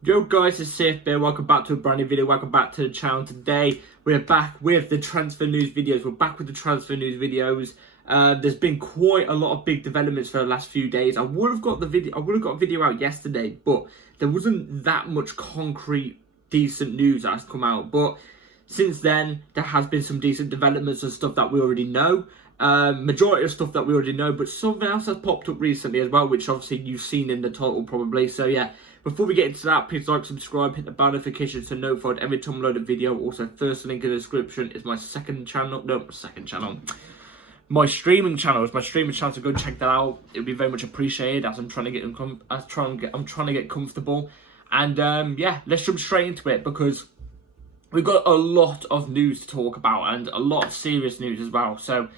Yo guys, it's Safe Bear. Welcome back to a brand new video. Welcome back to the channel. Today we're back with the transfer news videos. There's been quite a lot of big developments for the last few days. I would have got a video out yesterday, but there wasn't that much concrete decent news that has come out. But since then there has been some decent developments and stuff that we already know. Majority of stuff that we already know, but something else has popped up recently as well, which obviously you've seen in the title probably. So yeah, before we get into that, please like, subscribe, hit the bell notification to notified every time I load a video. Also, first link in the description is my streaming channel. It's my streaming channel, so go check that out. It would be very much appreciated as I'm trying to get comfortable. And yeah, let's jump straight into it because we've got a lot of news to talk about and a lot of serious news as well. So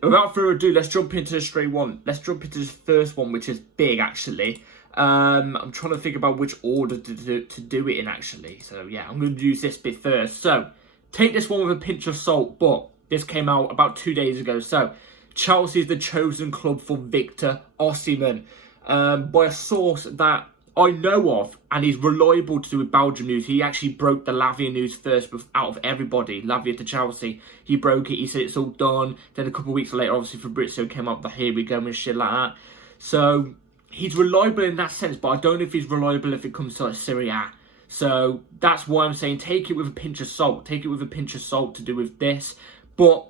without further ado, let's jump into the straight one. Let's jump into this first one, which is big actually. I'm trying to think about which order to do it in actually. So yeah, I'm going to use this bit first. So take this one with a pinch of salt, but this came out about 2 days ago. So Chelsea is the chosen club for Victor Osimhen, by a source that I know of, and he's reliable to do with Belgium news. He actually broke the Lavia news first out of everybody. Lavia to Chelsea, he broke it. He said it's all done. Then a couple of weeks later, obviously Fabrizio came up with here we go and shit like that. So he's reliable in that sense, but I don't know if he's reliable if it comes to like Serie A. So that's why I'm saying take it with a pinch of salt. Take it with a pinch of salt to do with this. But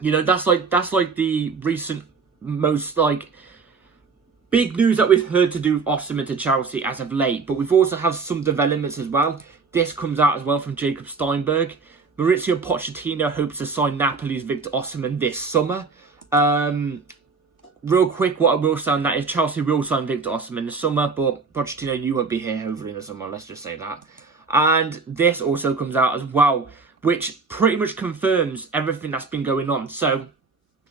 you know, that's like the recent most like big news that we've heard to do with Osimhen to Chelsea as of late. But we've also had some developments as well. This comes out as well from Jacob Steinberg. Maurizio Pochettino hopes to sign Napoli's Victor Osimhen this summer. Real quick, what I will say on that is Chelsea will sign Victor Osimhen this summer, but Pochettino, you won't be here hopefully in the summer, let's just say that. And this also comes out as well, which pretty much confirms everything that's been going on. So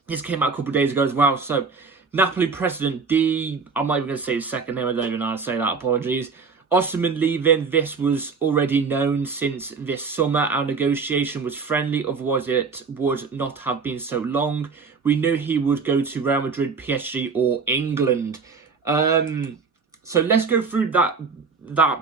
this came out a couple of days ago as well. So Napoli president I'm not even going to say his second name, I don't even know how to say that, apologies. Osimhen leaving, this was already known since this summer. Our negotiation was friendly, otherwise it would not have been so long. We knew he would go to Real Madrid, PSG or England. So let's go through that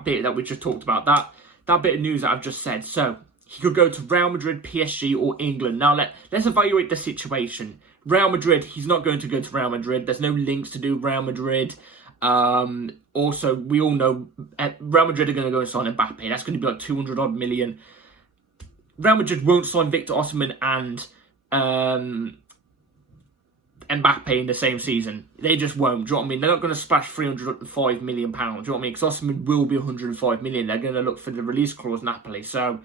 bit that we just talked about, that bit of news that I've just said. So he could go to Real Madrid, PSG or England. Now let's evaluate the situation. Real Madrid, he's not going to go to Real Madrid. There's no links to do Real Madrid. Also, we all know Real Madrid are going to go and sign Mbappe. That's going to be like 200 odd million. Real Madrid won't sign Victor Osimhen and Mbappe in the same season. They just won't. Do you know what I mean? They're not going to splash £305 million. Do you know what I mean? Because Osimhen will be 105 million. They're going to look for the release clause, Napoli. So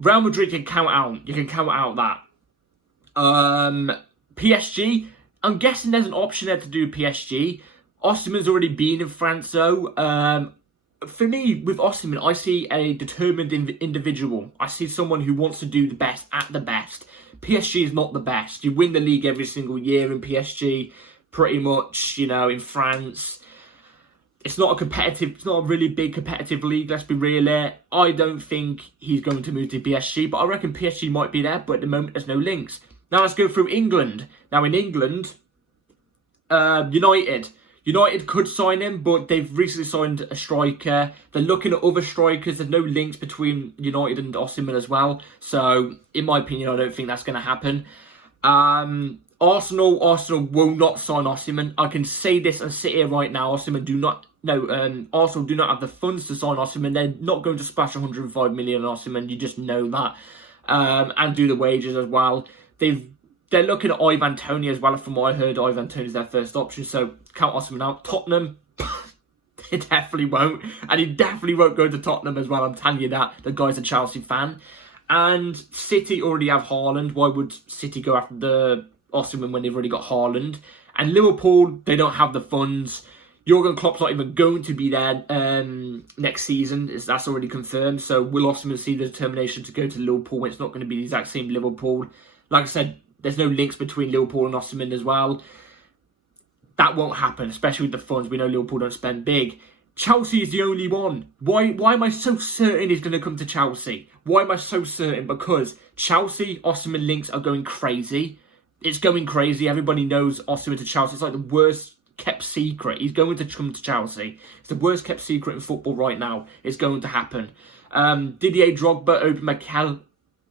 Real Madrid can count out. You can count out that. PSG, I'm guessing there's an option there to do PSG. Osimhen's already been in France though. For me, with Osimhen, I see a determined individual. I see someone who wants to do the best at the best. PSG is not the best. You win the league every single year in PSG, pretty much, you know, in France. It's not a really big competitive league, let's be real here. I don't think he's going to move to PSG, but I reckon PSG might be there, but at the moment there's no links. Now let's go through England. Now in England, United could sign him, but they've recently signed a striker. They're looking at other strikers. There's no links between United and Osimhen as well. So, in my opinion, I don't think that's going to happen. Arsenal will not sign Osimhen. I can say this and sit here right now. Arsenal do not have the funds to sign Osimhen. They're not going to splash 105 million on Osimhen. You just know that. And do the wages as well. They're looking at Ivan Toney as well. From what I heard, Ivan Toney's their first option. So count Osimhen out. Tottenham, he definitely won't. And he definitely won't go to Tottenham as well. I'm telling you that. The guy's a Chelsea fan. And City already have Haaland. Why would City go after the Osimhen when they've already got Haaland? And Liverpool, they don't have the funds. Jurgen Klopp's not even going to be there next season. That's already confirmed. So will Osimhen see the determination to go to Liverpool when it's not going to be the exact same Liverpool? Like I said, there's no links between Liverpool and Osimhen as well. That won't happen, especially with the funds. We know Liverpool don't spend big. Chelsea is the only one. Why am I so certain he's going to come to Chelsea? Why am I so certain? Because Chelsea, Osimhen links are going crazy. It's going crazy. Everybody knows Osimhen to Chelsea. It's like the worst kept secret. He's going to come to Chelsea. It's the worst kept secret in football right now. It's going to happen. Didier Drogba, Obi Mikel,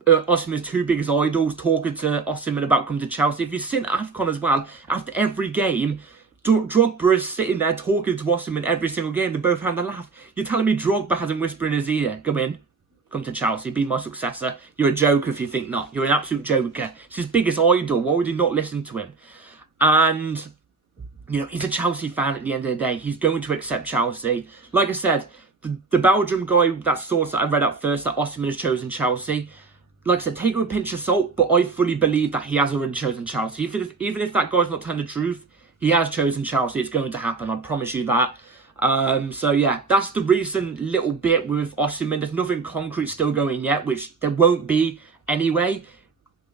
Osimhen's two biggest idols, talking to Osimhen about coming to Chelsea. If you've seen AFCON as well, after every game, Drogba is sitting there talking to Osimhen every single game. They're both having a laugh. You're telling me Drogba hasn't whispered in his ear, come to Chelsea, be my successor. You're a joker if you think not. You're an absolute joker. It's his biggest idol. Why would he not listen to him? And, he's a Chelsea fan at the end of the day. He's going to accept Chelsea. Like I said, the Belgium guy, that source that I read out first, that Osimhen has chosen Chelsea. Like I said, take it with a pinch of salt, but I fully believe that he has already chosen Chelsea. Even if that guy's not telling the truth, he has chosen Chelsea. It's going to happen. I promise you that. So yeah, that's the recent little bit with Osimhen. There's nothing concrete still going yet, which there won't be anyway.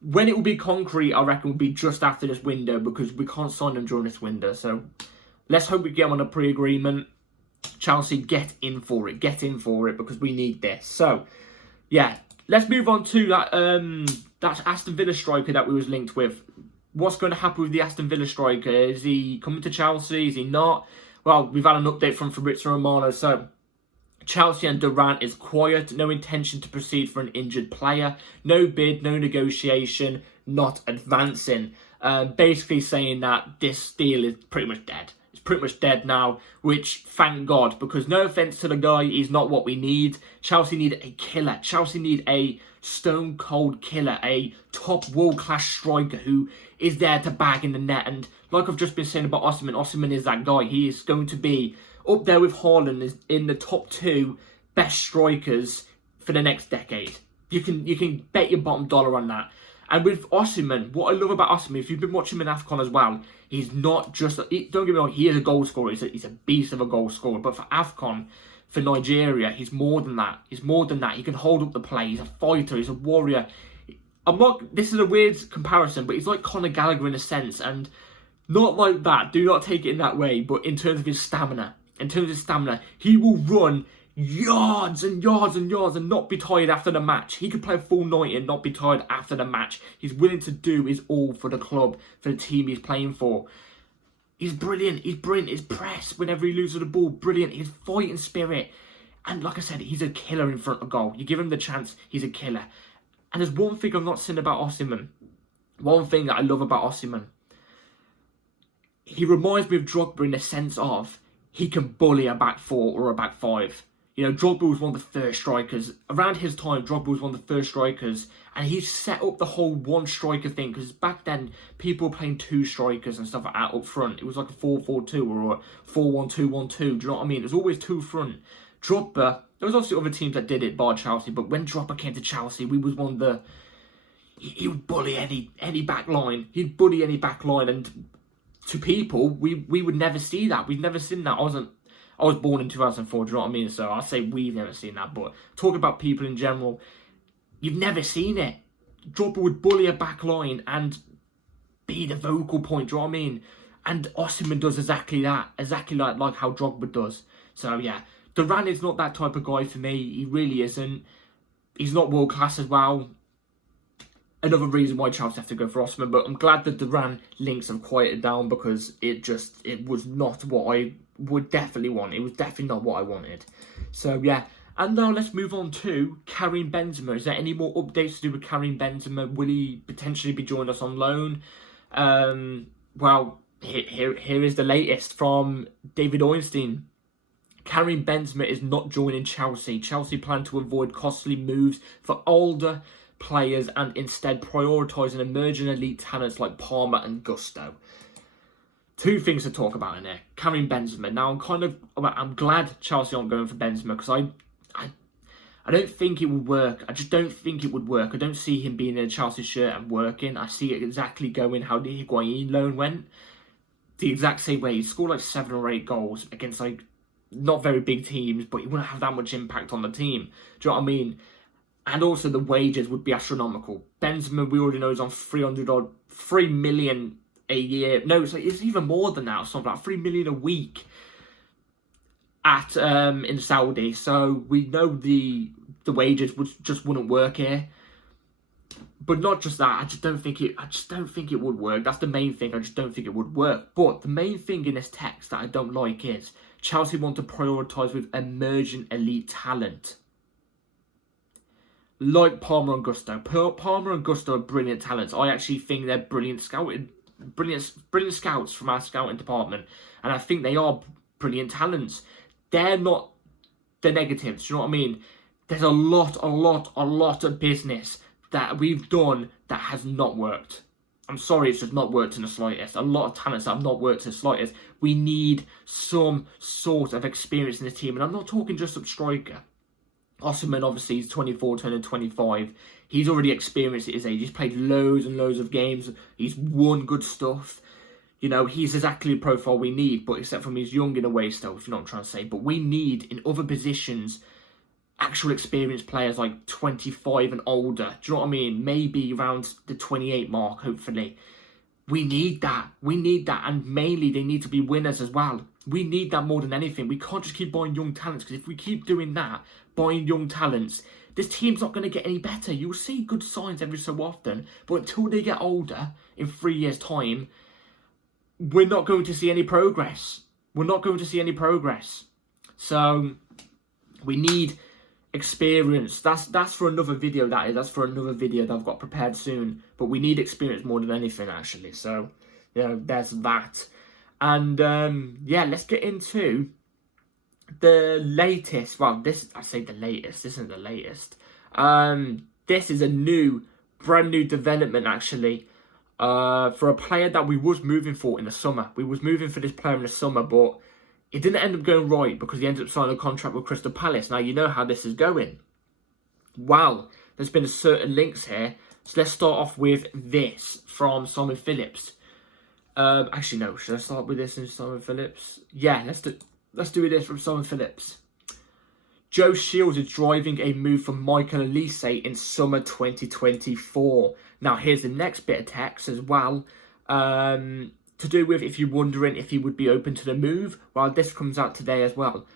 When it will be concrete, I reckon will be just after this window, because we can't sign him during this window. So let's hope we get him on a pre-agreement. Chelsea, get in for it. Get in for it, because we need this. So yeah, let's move on to that Aston Villa striker that we was linked with. What's going to happen with the Aston Villa striker? Is he coming to Chelsea? Is he not? Well, we've had an update from Fabrizio Romano. So Chelsea and Durant is quiet. No intention to proceed for an injured player. No bid, no negotiation, not advancing. Basically saying that this deal is pretty much dead. It's pretty much dead now, which thank God, because no offence to the guy, he's not what we need. Chelsea need a killer. Chelsea need a stone cold killer, a top world class striker who is there to bag in the net. And like I've just been saying about Osimhen, Osimhen is that guy. He is going to be up there with Haaland, is in the top 2 best strikers for the next decade. You can bet your bottom dollar on that. And with Osimhen, what I love about Osimhen, if you've been watching him in AFCON as well, he's not just... Don't get me wrong, he is a goal scorer. He's a beast of a goal scorer. But for AFCON, for Nigeria, he's more than that. He's more than that. He can hold up the play. He's a fighter. He's a warrior. This is a weird comparison, but he's like Conor Gallagher in a sense. And not like that. Do not take it in that way. But in terms of his stamina. He will run yards and yards and yards and not be tired after the match. He could play a full 90 and not be tired after the match. He's willing to do his all for the club, for the team he's playing for. He's brilliant. His press whenever he loses the ball, brilliant. His fighting spirit. And like I said, he's a killer in front of goal. You give him the chance, he's a killer. And there's one thing I've not seen about Osimhen. One thing that I love about Osimhen. He reminds me of Drogba in the sense of he can bully a back 4 or a back 5. Drogba was one of the first strikers. Around his time, Drogba was one of the first strikers. And he set up the whole one striker thing. Because back then, people were playing 2 strikers and stuff like that up front. It was like a 4-4-2 or a 4-1-2-1-2. Do you know what I mean? It was always 2 front. Drogba, there was also other teams that did it bar Chelsea. But when Drogba came to Chelsea, we was one of the... He would bully any back line. He'd bully any back line. And to people, we would never see that. We've never seen that. I was born in 2004, do you know what I mean? So I say we've never seen that. But talking about people in general, you've never seen it. Drogba would bully a back line and be the vocal point, do you know what I mean? And Osimhen does exactly that. Exactly like how Drogba does. So yeah, Durant is not that type of guy for me. He really isn't. He's not world class as well. Another reason why Chelsea have to go for Osimhen. But I'm glad that Durant links have quieted down, because it was not what I would definitely want. It was definitely not what I wanted. So yeah, and now let's move on to Karim Benzema. Is there any more updates to do with Karim Benzema? Will he potentially be joining us on loan? Well, here is the latest from David Ornstein. Karim Benzema is not joining Chelsea. Chelsea plan to avoid costly moves for older players and instead prioritising emerging elite talents like Palmer and Gusto. 2 things to talk about in there. Karim Benzema. Now, I'm glad Chelsea aren't going for Benzema, because I don't think it would work. I just don't think it would work. I don't see him being in a Chelsea shirt and working. I see it exactly going how the Higuain loan went. The exact same way. He scored like 7 or 8 goals against like not very big teams, but he wouldn't have that much impact on the team. Do you know what I mean? And also the wages would be astronomical. Benzema, we already know, is on 3 million a year. No, it's even more than that, something like 3 million a week at in Saudi. So we know the wages just wouldn't work here. But not just that, I just don't think it would work. That's the main thing. I just don't think it would work. But the main thing in this text that I don't like is Chelsea want to prioritise with emerging elite talent. Like Palmer and Gusto. Palmer and Gusto are brilliant talents. I actually think they're brilliant scouts from our scouting department. And I think they are brilliant talents. They're not the negatives, you know what I mean? There's a lot of business that we've done that has not worked. I'm sorry, it's just not worked in the slightest. A lot of talents that have not worked in the slightest. We need some sort of experience in the team. And I'm not talking just up striker. Osimhen, obviously, he's 24, turning 25. He's already experienced at his age. He's played loads and loads of games. He's won good stuff. You know, he's exactly the profile we need. But except from he's young in a way still, if you know what I'm trying to say. But we need, in other positions, actual experienced players like 25 and older. Do you know what I mean? Maybe around the 28 mark, hopefully. We need that. We need that. And mainly, they need to be winners as well. We need that more than anything. We can't just keep buying young talents. Because if we keep doing that, buying young talents, this team's not going to get any better. You'll see good signs every so often. But until they get older, in 3 years' time, we're not going to see any progress. We're not going to see any progress. So, we need experience. That's for another video, that is. That's for another video that I've got prepared soon. But we need experience more than anything, actually. So, you know, there's that. And, yeah, let's get into the latest. Well, I say the latest. This isn't the latest. This is a brand new development, actually. For a player that we was moving for in the summer. We was moving for this player in the summer, but it didn't end up going right because he ended up signing a contract with Crystal Palace. Now, you know how this is going. Well, there's been certain links here. So let's start off with this from Simon Phillips. Actually, no. Should I start with this in Simon Phillips? Yeah, let's do this from Simon Phillips. Joe Shields is driving a move for Michael Olise in summer 2024. Now, here's the next bit of text as well. To do with if you're wondering if he would be open to the move. Well, this comes out today as well.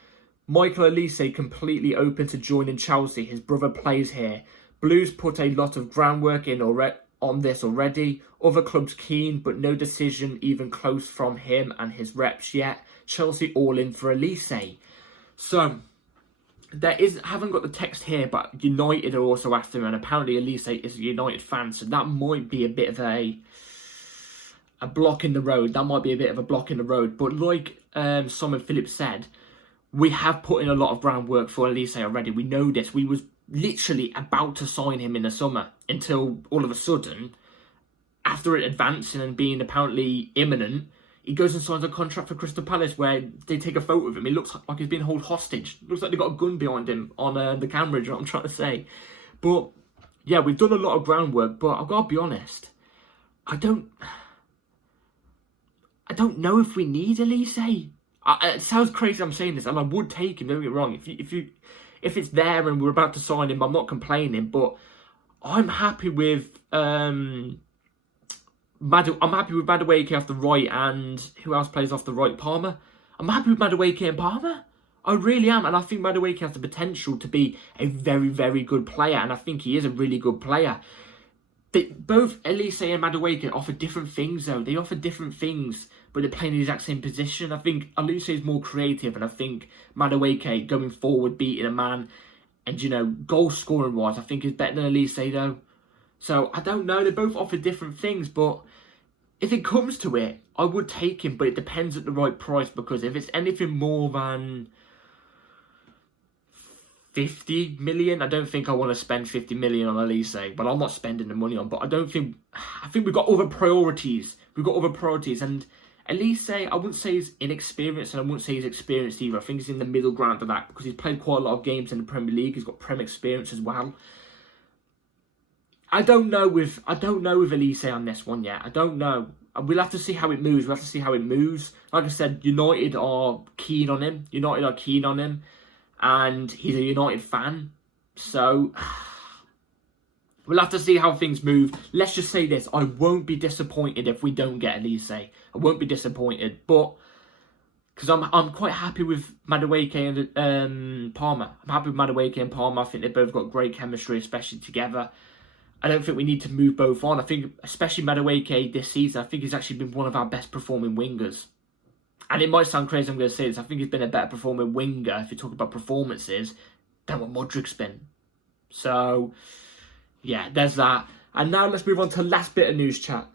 Michael Olise completely open to joining Chelsea. His brother plays here. Blues put a lot of groundwork in on this already. Other clubs keen, but no decision even close from him and his reps yet. Chelsea all in for Olise. So, haven't got the text here, but United are also after him, and apparently Olise is a United fan, so that might be a bit of a block in the road. That might be a bit of a block in the road. But like Simon Phillips said, we have put in a lot of groundwork for Olise already. We know this. We was literally about to sign him in the summer until all of a sudden, after it advancing and being apparently imminent, he goes and signs a contract for Crystal Palace where they take a photo of him. He looks like he's being held hostage. Looks like they've got a gun behind him on the camera, you know what I'm trying to say. But, yeah, we've done a lot of groundwork, but I've got to be honest. I don't know if we need Olise. It sounds crazy I'm saying this, and I would take him, don't get me wrong. If it's there and we're about to sign him, I'm not complaining, but I'm happy with Madueke off the right, and who else plays off the right? Palmer. I'm happy with Madueke and Palmer. I really am, and I think Madueke has the potential to be a very, very good player, and I think he is a really good player. Both Olise and Madueke offer different things, though. They offer different things, but they're playing the exact same position. I think Olise is more creative, and I think Madueke, going forward, beating a man, and, you know, goal scoring wise, I think is better than Olise, though. So, I don't know. They both offer different things, but if it comes to it, I would take him, but it depends at the right price, because if it's anything more than 50 million, I don't think I want to spend 50 million on Olise. But I'm not spending the money on. But I think we've got other priorities. And Olise, I wouldn't say he's inexperienced, and I wouldn't say he's experienced either. I think he's in the middle ground of that, because he's played quite a lot of games in the Premier League. He's got Prem experience as well. I don't know with Olise on this one yet. I don't know. We'll have to see how it moves. Like I said, United are keen on him. And he's a United fan. So, we'll have to see how things move. Let's just say this. I won't be disappointed if we don't get Olise. I won't be disappointed. But, because I'm quite happy with Madueke and Palmer. I'm happy with Madueke and Palmer. I think they've both got great chemistry, especially together. I don't think we need to move both on. I think, especially Madueke this season, I think he's actually been one of our best performing wingers. And it might sound crazy I'm going to say this, I think he's been a better performing winger, if you talk about performances, than what Modric's been. So, yeah, there's that. And now let's move on to the last bit of news chat.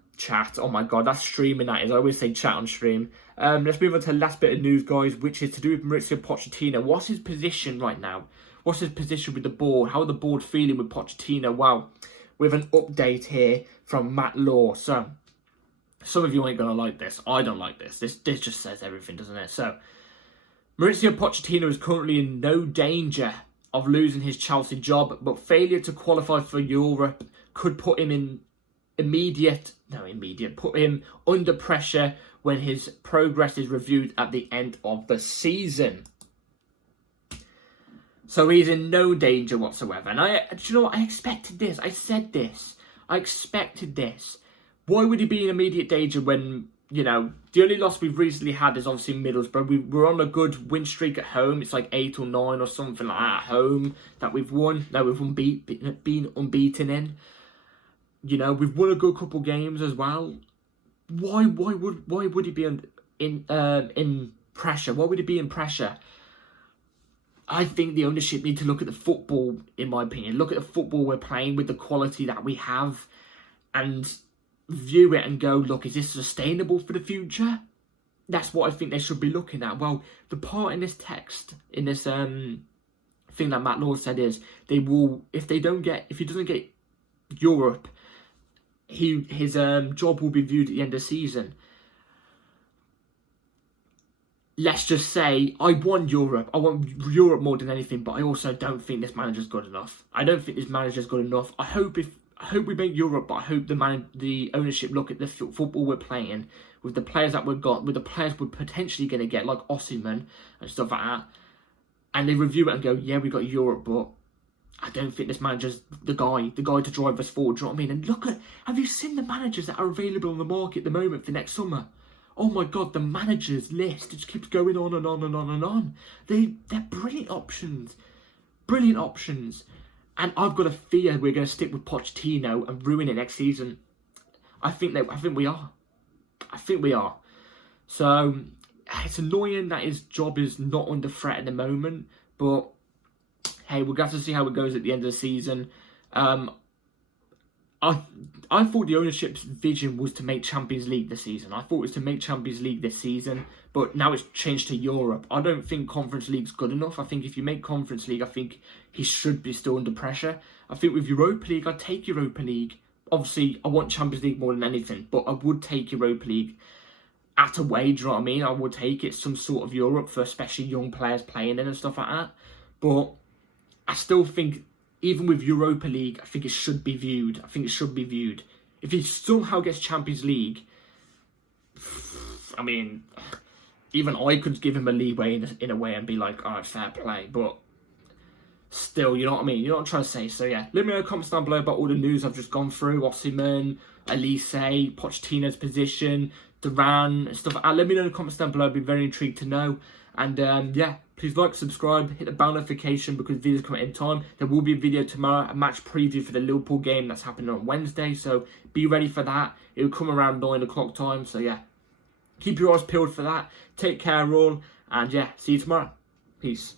Oh my god, that's streaming, that is. I always say chat on stream. Let's move on to the last bit of news, guys, which is to do with Mauricio Pochettino. What's his position right now? What's his position with the board? How are the board feeling with Pochettino? Well, we have an update here from Matt Law. So, some of you ain't going to like this. I don't like this. This just says everything, doesn't it? So, Mauricio Pochettino is currently in no danger of losing his Chelsea job, but failure to qualify for Europe could put him put him under pressure when his progress is reviewed at the end of the season. So he's in no danger whatsoever. And do you know what? I expected this. I said this. I expected this. Why would he be in immediate danger when, you know, the only loss we've recently had is obviously Middlesbrough. We're on a good win streak at home. It's like 8 or 9 or something like that at home that we've won. No, we've been unbeaten in. You know, we've won a good couple games as well. Why would he be in pressure? Why would he be in pressure? I think the ownership need to look at the football, in my opinion. Look at the football we're playing with the quality that we have and view it and go, look, is this sustainable for the future? That's what I think they should be looking at. Well, the part in this text, in this thing that Matt Law said is, they will, if he doesn't get Europe, his job will be viewed at the end of the season. Let's just say, I want Europe. I want Europe more than anything, but I also don't think this manager's good enough. I don't think this manager's good enough. I hope we make Europe, but I hope the ownership look at the football we're playing, with the players that we've got, with the players we're potentially going to get, like Osimhen and stuff like that, and they review it and go, yeah, we got Europe, but I don't think this manager's the guy to drive us forward. Do you know what I mean? And look at, have you seen the managers that are available on the market at the moment for next summer? Oh my god, the managers list just keeps going on and on and on and on. They're brilliant options. Brilliant options. And I've got a fear we're going to stick with Pochettino and ruin it next season. I think we are. I think we are. So, it's annoying that his job is not under threat at the moment. But, hey, we'll have to see how it goes at the end of the season. I thought the ownership's vision was to make Champions League this season. I thought it was to make Champions League this season, but now it's changed to Europe. I don't think Conference League's good enough. I think if you make Conference League, I think he should be still under pressure. I think with Europa League, I'd take Europa League. Obviously, I want Champions League more than anything, but I would take Europa League at a wage, you know what I mean? I would take it, some sort of Europe for especially young players playing in and stuff like that. But I still think, even with Europa League, I think it should be viewed. If he somehow gets Champions League, I mean, even I could give him a leeway in a way and be like, alright, fair play. But still, you know what I mean? You know what I'm trying to say? So yeah, let me know in the comments down below about all the news I've just gone through. Osimhen, Olise, Pochettino's position, Duran, and stuff like that. Let me know in the comments down below. I'd be very intrigued to know. And yeah, please like, subscribe, hit the bell notification because videos come out in time. There will be a video tomorrow, a match preview for the Liverpool game that's happening on Wednesday. So be ready for that. It will come around 9 o'clock time. So yeah, keep your eyes peeled for that. Take care all. And yeah, see you tomorrow. Peace.